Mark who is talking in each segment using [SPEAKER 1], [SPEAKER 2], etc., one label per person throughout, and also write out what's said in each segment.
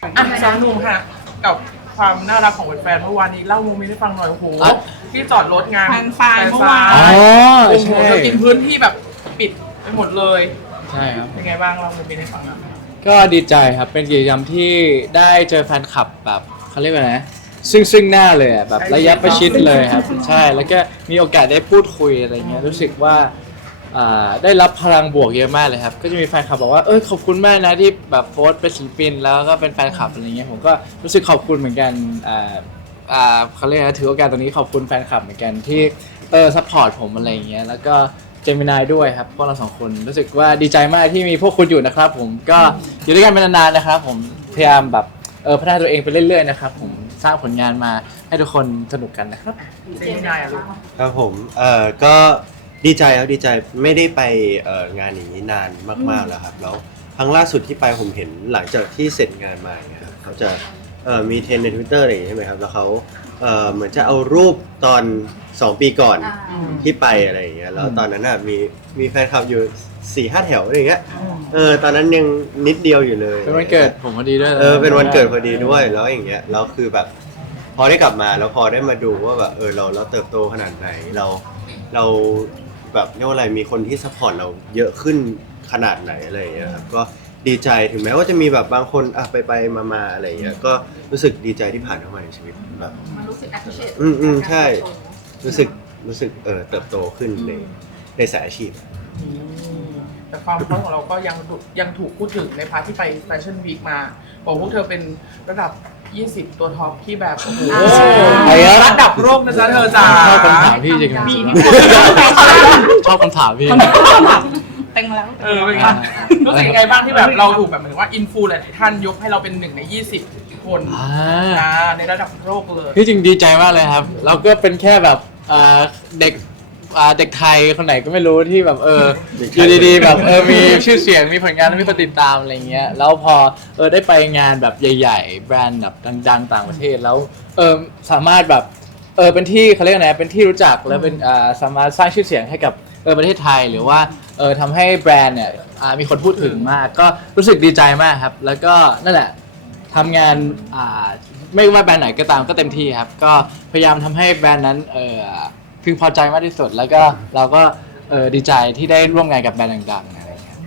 [SPEAKER 1] สองหนุ่มค่ะกับความน่ารักของแฟนๆเมื่อวานนี้เล่าโมเมนต์ให้ฟังหน่อยโอ้โหที่จอดรถงาน
[SPEAKER 2] แฟนๆเมื่อวาน
[SPEAKER 1] โอ้โหเรากินพื้นที่แบบปิดไปหมดเลย
[SPEAKER 3] ใช่ครับ
[SPEAKER 1] เป็นไงบ้างเราโมเมนต์ให้ฟังหน่อย
[SPEAKER 3] ก็ดีใจครับเป็นกิจกรรมที่ได้เจอแฟนคลับแบบเขาเรียกว่าไงซึ่งหน้าเลยอ่ะแบบระยะประชิดเลยครับใช่แล้วก็มีโอกาสได้พูดคุยอะไรเงี้ยรู้สึกว่าได้รับพลังบวกเยอะมากเลยครับก็จะมีแฟนคลับบอกว่าขอบคุณมากนะที่แบบโฟร์เป็นศิลปินแล้วก็เป็นแฟนคลับอะไรเงี้ยผมก็รู้สึกขอบคุณเหมือนกันเขาเรียกนะถือโอกาสตรงนี้ขอบคุณแฟนคลับเหมือนกันที่ซัพพอร์ตผมอะไรเงี้ยแล้วก็เจมินายด้วยครับพวกเราสองคนรู้สึกว่าดีใจมากที่มีพวกคุณอยู่นะครับผมก็อยู่ด้วยกันเป็นนานๆนะครับผมพยายามแบบพัฒนาตัวเองไปเรื่อยๆนะครับผมสร้างผลงานมาให้ทุกคนสนุกกันนะครับ
[SPEAKER 1] เจมินายอะลูก
[SPEAKER 4] ครับผมก็ดีใจครับดีใจไม่ได้ไปงานอย่างนี้นานมากๆแล้วครับแล้วครั้งล่าสุดที่ไปผมเห็นหลังจากที่เสร็จงานมาเนี่ยครับเขาจะมีเทรนด์ใน Twitter อะไรอย่างนี้ใช่ไหมครับแล้วเขาเหมือนจะเอารูปตอน2 ปีก่อนที่ไปอะไรอย่างเงี้ยแล้วตอนนั้นมีแฟนคลับอยู่ 4-5 แถวอะไรอย่างเงี้ยตอนนั้นยังนิดเดียวอยู่เลย
[SPEAKER 3] เป็นวันเกิดผมพอดีด้วย
[SPEAKER 4] เป็นวันเกิดพอดีด้วยแล้วอย่างเงี้ยแล้วคือแบบพอได้กลับมาแล้วพอได้มาดูว่าแบบเราเติบโตขนาดไหนเราแบบเรียกว่าอะไรมีคนที่ซัพพอร์ตเราเยอะขึ้นขนาดไหนอะไรอย่างเงี้ยครับก็ดีใจถึงแม้ว่าจะมีแบบบางคนไปมาอะไรอย่างเงี้ยก็รู้สึกดีใจที่ผ่านเข้ามาในชีวิตแบบ
[SPEAKER 2] มันรู้สึก appreciate
[SPEAKER 4] ใช่รู้สึกเติบโตขึ้นในสายอาชีพ
[SPEAKER 1] แต่ความพร้อมของเราก็ยังถูกพูดถึงในพาร์ทที่ไปแฟชั่นวีคมาบอกพวกเธอเป็นระดับ20ตัวท็อปที่แบบโอ้โหระดับโลกนะจ๊ะเธอจ๋า
[SPEAKER 3] ชอบคำถามพี่จริงชอบคำถามพี่
[SPEAKER 2] เต็งแล้ว
[SPEAKER 1] เป็นไงรู้สึกยังไงบ้างที่แบบเราถูกแบบเหมือนว่าอินฟูหลายท่านยกให้เราเป็น1 ใน 20 คนในระดับโลกเลย
[SPEAKER 3] ที่จริงดีใจมากเลยครับเราก็เป็นแค่แบบเด็กไทยคนไหนก็ไม่รู้ที่แบบอยู่ดีๆแบบมีชื่อเสียงมีผลงานมีคนติดตามอะไรเงี้ยแล้วพอได้ไปงานแบบใหญ่ๆแบรนด์แบบดังๆต่างประเทศแล้วสามารถแบบเป็นที่เขาเรียกนะเป็นที่รู้จักแล้วเป็นสามารถสร้างชื่อเสียงให้กับประเทศไทยหรือว่าทำให้แบรนด์เนี่ยมีคนพูดถึงมากก็รู้สึกดีใจมากครับแล้วก็นั่นแหละทำงานไม่ว่าแบรนด์ไหนก็ตามก็เต็มที่ครับก็พยายามทำให้แบรนด์นั้นพึงพอใจมากที่สุดแล้วก็เราก็ดีใจที่ได้ร่วมงานกับแบรนด์ดังๆอะไรอย่างเงี้ย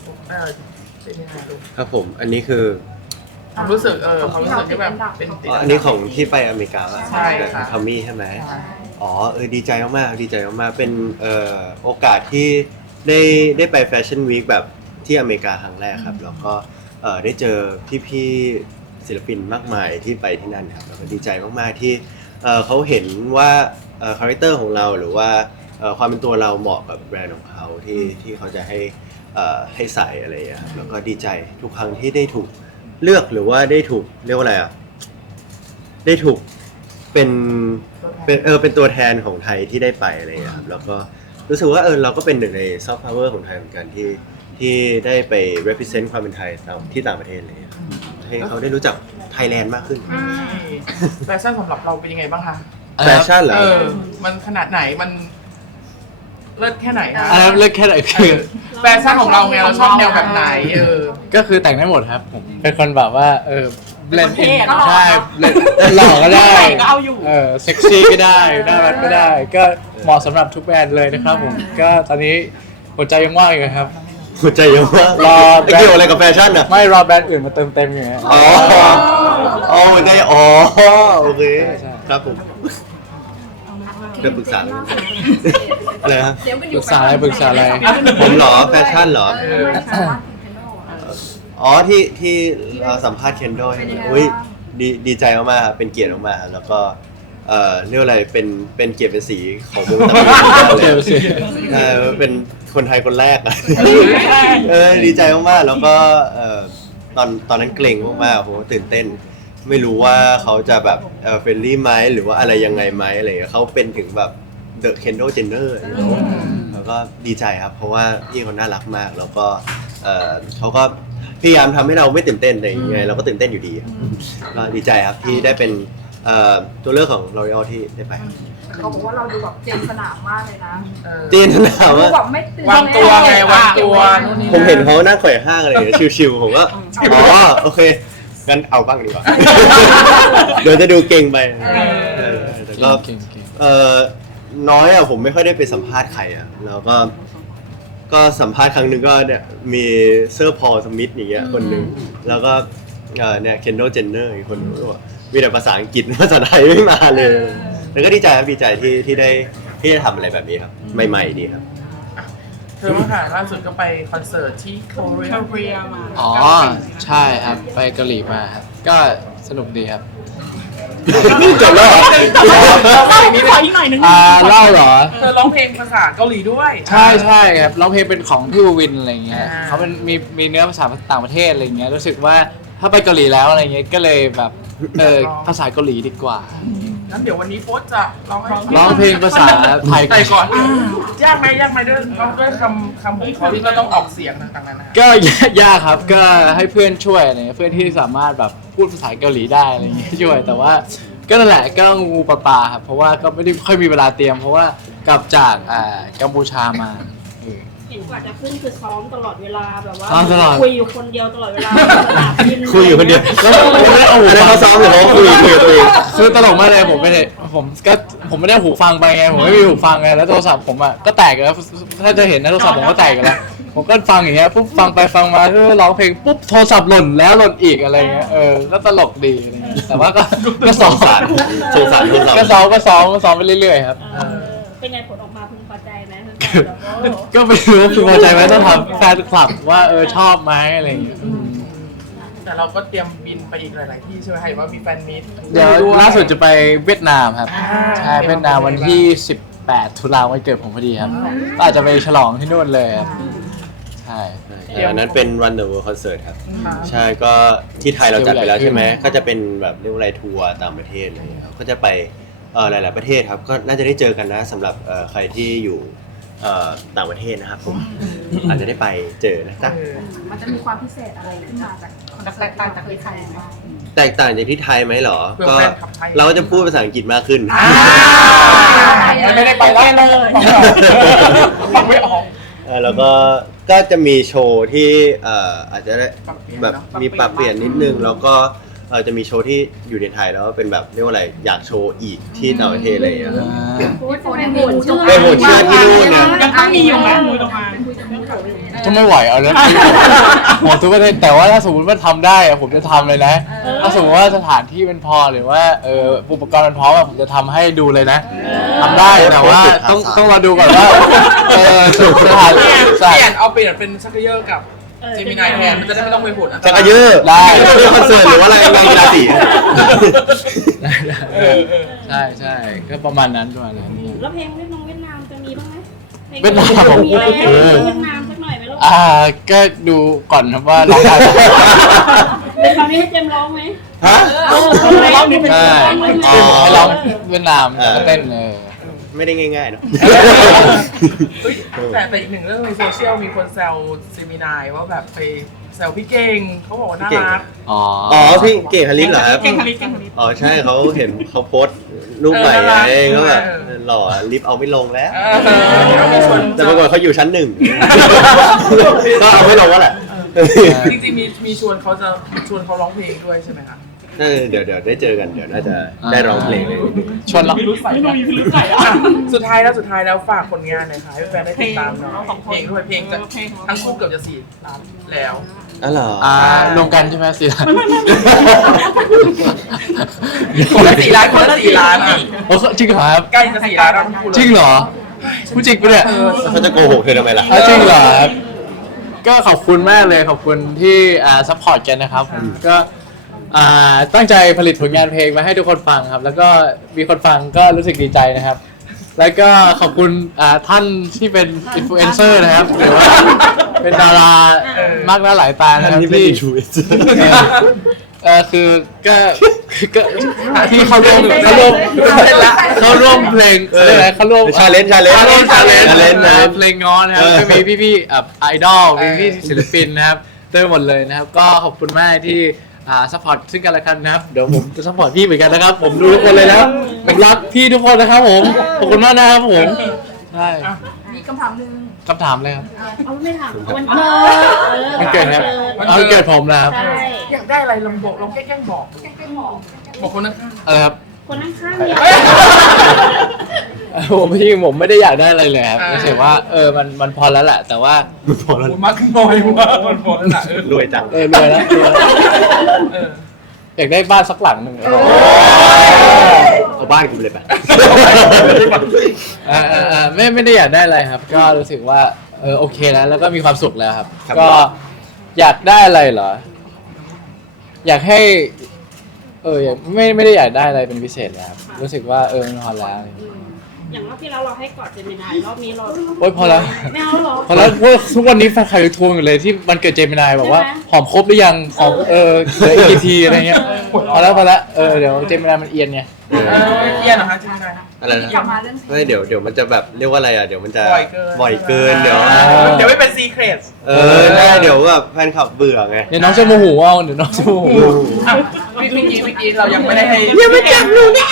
[SPEAKER 4] ครับผมอันนี้คือ
[SPEAKER 1] ความรู้สึกที่แบบเป็น
[SPEAKER 4] อันนี้ของที่ไปอเมริกา
[SPEAKER 1] ใช่ค่ะ
[SPEAKER 4] ทอมมี่ใช่ไหมดีใจมากๆดีใจมากๆเป็นโอกาสที่ได้ไปแฟชั่นวีคแบบที่อเมริกาครั้งแรกครับแล้วก็ได้เจอพี่ๆศิลปินมากมายที่ไปที่นั่นครับแล้วก็ดีใจมากๆที่เขาเห็นว่าคาแรคเตอร์ของเราหรือว่าความเป็นตัวเราเหมาะกับแบรนด์ของเขาที่เขาจะให้ใส่อะไรอย่างเงี้ยครับแล้วก็ดีใจทุกครั้งที่ได้ถูกเลือกหรือว่าได้ถูกเรียกว่าอะไรได้ถูกเป็นตัวแทนของไทยที่ได้ไปอะไรอย่างเงี้ยครับแล้วก็รู้สึกว่าเราก็เป็นหนึ่งในซอฟต์พาวเวอร์ของไทยเหมือนกันที่ได้ไป represent ความเป็นไทยที่ต่างประเทศเลยให้เขาได้รู้จักไทยแลนด์มากขึ้น
[SPEAKER 1] แฟชั่นสำหรับเราเป็นยังไงบ้างคะ
[SPEAKER 4] แฟชั่นเหรอ
[SPEAKER 1] มันขนาดไหนมันเลิศแค่ไหนคะ
[SPEAKER 3] เลิศแค่ไหนคือ
[SPEAKER 1] แฟชั่นของเราไงเราชอบแนวแบบไหน
[SPEAKER 3] ก็คือแต่งได้หมดครับผมเป็นคนแบบว่าเล่นใช่หล่อก็ได้เซ็กซี่ก็ได้น่ารักก็ได้ก็เหมาะสำหรับทุกแบรนด์เลยนะครับผมก็ตอนนี้หัวใจยังว่างอยู่ครับ
[SPEAKER 4] หัวใจยังว่าง
[SPEAKER 3] รอ
[SPEAKER 4] เกี่ยวอะไรกับแฟชั่นอ่ะ
[SPEAKER 3] ไม่รอแบรนด์อื่นมาเติมเต็มอยู่
[SPEAKER 4] หัวใจโอเคครับผมจะปรึกษาอะไรครับ
[SPEAKER 3] ปรึกษาอะไร
[SPEAKER 4] ผมเหรอแฟชั่นเหรอที่เราสัมภาษณ์เคนโดดีใจมากๆเป็นเกียรติมากๆแล้วก็เรียกอะไรเป็นเกียรติเป็นสีของวงตะวันเป็นคนไทยคนแรกดีใจมากๆแล้วก็ตอนนั้นเกรงมากๆผมตื่นเต้นไม่รู้ว่าเขาจะแบบเฟรนลี่ไหมหรือว่าอะไรยังไงไหมอะไรเงี้ยเขาเป็นถึงแบบเดอะเคนโดเจนเนอร์แล้วก็ดีใจครับเพราะว่าพี่เขาน่ารักมากแล้วก็เขาก็พยายามทำให้เราไม่ตื่นเต้นแต่ยังไงเราก็ตื่นเต้นอยู่ดีก็ดีใจครับที่ได้เป็นตัวเลือกของ L'Oreal ที่ได้ไป
[SPEAKER 2] เขาบอกว่าเราดูแบบเจนสนามมากเลยนะ
[SPEAKER 4] เจนสนามว่า
[SPEAKER 2] แบบไม่ตื่น
[SPEAKER 1] วางตัวไงวางตัว
[SPEAKER 4] ผมเห็นเขานั่งแขว่ห้างอะไรชิวๆผมก็โอเคงั้นเอาบ้างดีกว่า เดี๋ยวจะดูเก่งไปแต่ก็
[SPEAKER 3] เก่ง
[SPEAKER 4] น้อยผมไม่ค่อยได้ไปสัมภาษณ์ใครแล้วก็สัมภาษณ์ครั้งหนึ่งก็เนี่ยมีเซอร์พอลสมิธอย่างเงี้ยคนหนึ่งแล้วก็เนี่ยเคนโดเจนเนอร์อีกคนนึงมีแต่ภาษาอังกฤษภาษาไทยไม่มาเลยแล้วก็ดีใจครับดีใจที่ได้ทำอะไรแบบนี้ครับใหม่ๆดีครับ
[SPEAKER 1] เธอว่าค่ะล่าสุดก็ไปคอนเสิร์ตที่เกาหลี
[SPEAKER 2] เรียมา
[SPEAKER 3] อ๋อใช่ครับไปเกาหลีมาครับก็สนุกดีครับ
[SPEAKER 4] จบแล้วเหรอ
[SPEAKER 2] ขออีกหน่อยนึง
[SPEAKER 3] เล่าเหรอ
[SPEAKER 1] เธอร้องเพลงภาษาเกาหลีด้วย
[SPEAKER 3] ใช่ครับร้องเพลงเป็นของพี่วินอะไรเงี้ย
[SPEAKER 1] อ่า
[SPEAKER 3] เขาเป็นมีเนื้อภาษาต่างประเทศอะไรเงี้ยรู้สึกว่าถ้าไปเกาหลีแล้วอะไรเงี้ยก็เลยแบบภาษาเกาหลีดีกว่า
[SPEAKER 1] งั้นเดี๋ยววันนี้โฟสจะร้องให้ฟัง
[SPEAKER 3] ร้องเพลงภาษาไทย
[SPEAKER 1] ไทยก่อนยากไหมด้วยคำของเขาที่ก็ต้องออกเสียงต่างๆนานา
[SPEAKER 3] ก็ยากครับก็ให้เพื่อนช่วยอะไรเงี้ยเพื่อนที่สามารถแบบพูดภาษาเกาหลีได้อะไรเงี้ยช่วยแต่ว่าก็นั่นแหละก็งูปลาครับเพราะว่าก็ไม่ได้ค่อยมีเวลาเตรียม เพราะว่ากลับจากกัมพูชามา
[SPEAKER 5] เห็นกว่าจะขึ้นคือซ้อมตลอดเวลาแบบว่า
[SPEAKER 3] ซ้อมตลอด
[SPEAKER 5] คุยอยู่คนเดียวตลอดเวลาสนามบิน
[SPEAKER 4] คุยอยู่คนเดียว
[SPEAKER 3] แล้วผมไม่ได้เอาหู
[SPEAKER 4] อันนั้น
[SPEAKER 3] ฟั
[SPEAKER 4] เขา
[SPEAKER 3] ง
[SPEAKER 4] ซ้อมหรือเขาคุยกับตัวเอง
[SPEAKER 3] คือตลกมากเลยผมไม่ได้ผมไม่ได้หูฟังไปไงผมไม่มีหูฟังไงแล้วโทรศัพท์ผมก็แตกแล้วถ้าจะเห็นนะโทรศัพท์ผมก็แตกแล้วผมก็ฟังอย่างเงี้ยปุ๊บฟังไปฟังมาร้องเพลงปุ๊บโทรศัพท์หล่นแล้วหล่นอีกอะไรเงี้ยก็ตลกดีอะไรเงี้ยแต่ว่าก็ซ้อม
[SPEAKER 4] สงสารคนเรา
[SPEAKER 3] ก็ซ้อมไปเรื่อยๆครับ
[SPEAKER 5] เป็นไงผลออกมาพึงพอใจไหมแฟนๆแบบโอ้
[SPEAKER 3] ก็ไม่รู้ว่าพึงพอใจไหมต้องถามแฟนคลับว่าชอบไหมอะไรอย่างเงี้ย
[SPEAKER 1] แต่เราก็เตรียมบินไปอีกหลาย ๆ ที่ใช่ไหมเห็นว่ามีแฟนมีต
[SPEAKER 3] เดี๋ยวล่าสุดจะไปเวียดนามครับ
[SPEAKER 1] อ่า
[SPEAKER 3] ใช่เวียดนามวันที่ 18 ตุลาวันเกิดผมพอดีครับก็อาจจะไปฉลองที่นู่นเลยครับใช่
[SPEAKER 4] อันนั้นเป็น Run the World Concert ครับ ใช่ก็ที่ไทยเราจัดไปแล้วใช่ไหมก็จะเป็นแบบเรียกว่าอะไรทัวร์ต่างประเทศอะไรอย่างเงี้ยครับก็จะไปหลาย ๆ ประเทศครับก็น่าจะได้เจอกันนะสำหรับใครที่อยู่ต่างประเทศนะครับผมอาจจะได้ไปเจอนะจ๊ะ
[SPEAKER 2] มันจะมีความพิเศษอะไรขึ้นมาจากแตกต่างจากที่ไทยไหม
[SPEAKER 4] แตกต่างจากที่ไทยไหมเหรอ
[SPEAKER 1] เพื่อ
[SPEAKER 4] ก็
[SPEAKER 1] แฟนคลับไทย
[SPEAKER 4] เราก็จะพูดภาษาอังกฤษมากขึ้น
[SPEAKER 1] ไม่ได้ไปแล้วฟังไม่ออก
[SPEAKER 4] แล้วก็จะมีโชว์ที่อาจจะได้
[SPEAKER 1] ปรับเปลี่ยน
[SPEAKER 4] แบบ
[SPEAKER 1] เนอะ
[SPEAKER 4] มีปรับเปลี่ยนนิดนึงแล้วก็จะมีโชว์ที่อยู่ในไทยแล้วเป็นแบบเรียกว่าอะไรอยากโชว์อีกที่ต่างประเทศอะไรอย่างเงี้ยครับ
[SPEAKER 5] พูดเป็นโหนเชื่อ
[SPEAKER 4] เป็นโหนเชื่อที่นู่นนะ
[SPEAKER 2] ยังต้องมีอยู่ไหมมือตรงมา
[SPEAKER 3] จะไม่ไหวเอาเลยหมดทุกประเทศแต่ว่าถ้าสมมติว่าทำได้ผมจะทำเลยนะถ้าสมมติว่าสถานที่มันพอหรือว่าอุปกรณ์มันพร้อมผมจะทำให้ดูเลยนะทำได้แต่ว่าต้องรอดูก่อนว่าสถาน
[SPEAKER 1] เปลี่ยนเป็นชักเกยอร์กับเจมินายแทนมันจะได้ไม่ต้องไปหุ่น
[SPEAKER 4] จักรเยอะเรื่องคอนเสิร์ตหรือว่าอะไรงานกีฬาสี
[SPEAKER 3] ใช่ก็ประมาณนั้น
[SPEAKER 5] แล้วเพลงเวียดนามจะมีบ้างไหม
[SPEAKER 3] เวียดนาม
[SPEAKER 5] มีแล้วเวียดนามสักหน่อยไหมลูก
[SPEAKER 3] ก็ดูก่อนครับว่าร้องได้
[SPEAKER 5] เป็นคำนี้ให้เจมส์ร้องไหม
[SPEAKER 4] ฮะ
[SPEAKER 5] ร้องนี้เป็น
[SPEAKER 3] ใช่
[SPEAKER 4] อ๋อ
[SPEAKER 3] ให้ร้องเวียดนามแล้วก็เต้นเลย
[SPEAKER 4] ไม่ได้ง่ายๆเนอะ
[SPEAKER 1] แต่อีกหนึ่งเรื่องในโซเชียลมีคนแซวเจมินายว่าแบบไปแซวพี่เก่งเขาบอกว่าน่ารัก
[SPEAKER 3] อ๋อ
[SPEAKER 4] พี่เก่งฮาริสเหรอครับ
[SPEAKER 2] เก่งคลิปเก่งคลิป
[SPEAKER 4] อ๋อใช่เขาเห็นเขาโพสต์รูปใหม่ไงก็แบบหล่อลิฟต์เอาไม่ลงแล้ว
[SPEAKER 1] ก็มีชวน
[SPEAKER 4] แต่ปรากฏเขาอยู่ชั้นหนึ่ง ก็เอาไม่ลงแล้วแหละ
[SPEAKER 1] จริงๆมีชวนเขาร้องเพลงด้วยใช่ไหมคะ
[SPEAKER 4] เดี๋ยวได้เจอกันเดี๋ยวน่าจะได้ร้องเพลงเลย
[SPEAKER 3] ชวนเรา
[SPEAKER 1] มีรู้ใส่สุดท้ายแล้วฝากผลงานหน่อยค่ะให้แฟนได้ติดตามเนาะเพลงด้วยเพลงจะทั้งคู่เกือบจะ4 ล้านแล้ว
[SPEAKER 4] อ๋อเหรอ
[SPEAKER 3] รวมกันใช่ไหมสิ
[SPEAKER 1] คนละ4 ล้านอ่ะ
[SPEAKER 3] จริงเหรอครับ
[SPEAKER 1] ใกล้จะ4 ล้านแล้วทั้งคู่เลย
[SPEAKER 3] จริงเหรอพูดจริงปะเนี่ย
[SPEAKER 4] เขาจะโกหกเธอทำไมล่ะ
[SPEAKER 3] จริงเหรอครับก็ขอบคุณมากเลยขอบคุณที่ซัพพอร์ตกันนะครับผมก็ตั้งใจผลิตผลงานเพลงมาให้ทุกคนฟังครับ แล้วก็มีคนฟังก็รู้สึกดีใจนะครับ แล้วก็ขอบคุณท่านที่เป็นอินฟลูเอนเซอร์นะครับหรือว่าเป็นดารามากหน้าหลายตานะครับที่ คือก็ที่เขาร่วมเพลงอะไรเขาร่วม
[SPEAKER 4] ชาเลนจ์
[SPEAKER 3] เพลงง้อนะครับก็มีพี่ไอดอลมีพี่ศิลปินนะครับเต็มหมดเลยนะครับก็ขอบคุณมากที่ซัพพอร์ตซึ่งกันและกันนะครับเดี๋ยวผมจะซัพพอร์ตพี่เหมือนกันนะครับผมดูทุกคนเลยนะครับผมรักพี่ทุกคนนะครับผมขอบคุณมากนะครับผมใช่
[SPEAKER 2] มีคำถามหนึ่ง
[SPEAKER 3] คำถามเลยครับ
[SPEAKER 5] เอาไม่ถามวันเกิด
[SPEAKER 3] วันเกิดครับ
[SPEAKER 1] วัน
[SPEAKER 3] เอาวันเกิดผมนะครับ
[SPEAKER 5] ใช่
[SPEAKER 1] อยากได้อะไรลองบอกลองแกล้งบอกบอกคนนั้นข้าง
[SPEAKER 3] อะไรครับ
[SPEAKER 5] คนข้างๆเนี่ย
[SPEAKER 3] ผมไม่ได้อยากได้อะไรเลยครับรู้สึกว่ามันพอแล้วแหละแต่ว่า
[SPEAKER 4] พอแล้ว
[SPEAKER 1] มากน้อยมากมันพอแล้วนะ
[SPEAKER 4] รวยจัง
[SPEAKER 3] รวยแล้ว
[SPEAKER 1] เออ
[SPEAKER 3] อยากได้บ้านสักหลังหนึ่ง
[SPEAKER 4] เอาบ้านกูเลยไป
[SPEAKER 3] ไม่ได้อยากได้อะไรครับ ก็รู้สึกว่าโอเคแล้วก็มีความสุขแล้วครับ
[SPEAKER 4] ครับ
[SPEAKER 3] ก็อยากได้อะไรเหรอ อยากให้ไม่ได้อยากได้อะไรเป็นพิเศษแล้วครับรู้สึกว่ามันพอแล้ว
[SPEAKER 5] อย่างรอบที่แล้วเราให้กอดเจมินายรอบนี้เรา
[SPEAKER 3] โอ๊ยพอแล้ว
[SPEAKER 5] ไม่เอาหรอ
[SPEAKER 3] พอแล้วเพราะทุกวันนี้แฟนคลับทวงอยู่เลยที่วันเกิดเจมินายบอกว่า
[SPEAKER 5] ใช่ไหม
[SPEAKER 3] หอมครบหรือยังหอมเหลืออีกกี่ทีอะไรเงี้ยพอแล้วเดี๋ยวเจมินายมันเอียนไง
[SPEAKER 1] เยี่ยนเหรอคะจริงไหม
[SPEAKER 4] อะไรนะ
[SPEAKER 2] กลับมาเรื่อง
[SPEAKER 4] ไม่เดี๋ยวมันจะแบบเรียกว่าอะไรอ่ะเดี๋ยวมันจะ
[SPEAKER 1] บ่อยเกิน
[SPEAKER 4] บ่อยเกินเดี๋ยว
[SPEAKER 1] เดี๋ยวไม่เป็นซีเครต
[SPEAKER 4] ได้เดี๋ยวแบบแฟนคลับเบื่อไง
[SPEAKER 3] เดี๋ยวน้องจะโมโหเดี๋ยวน้องจะโมโห
[SPEAKER 1] เมื่อกี้เรายังไม่ได้ให้
[SPEAKER 2] อย่ามาจับหนูเนี่ย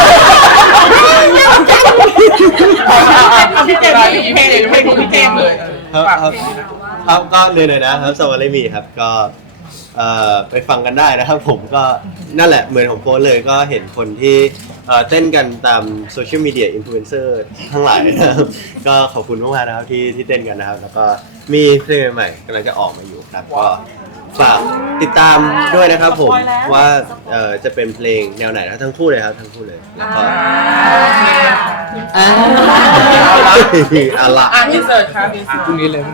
[SPEAKER 1] พี่เจมส์เพลงพี่เจมส์เลย
[SPEAKER 4] ครับก็เลยนะครับสวัสดีมีครับก็ไปฟังกันได้นะครับผมก็นั่นแหละเหมือนของโพสเลยก็เห็นคนที่เต้นกันตามโซเชียลมีเดียอินฟลูเอนเซอร์ทั้งหลายนะครับก็ขอบคุณมากๆนะครับที่เต้นกันนะครับแล้วก็มีเพลงใหม่ๆกำลังจะออกมาอยู่ครับก็ฝากติดตามด้วยนะครับผมว่าจะเป็นเพลงแนวไหนนะทั้งคู่เลยครับทั้งคู่เลยแล้วก็
[SPEAKER 1] เอาละ
[SPEAKER 4] เอาละ
[SPEAKER 1] อินเสิร์ตครับอินเสิร์ต
[SPEAKER 3] พรุ่งนี้เลย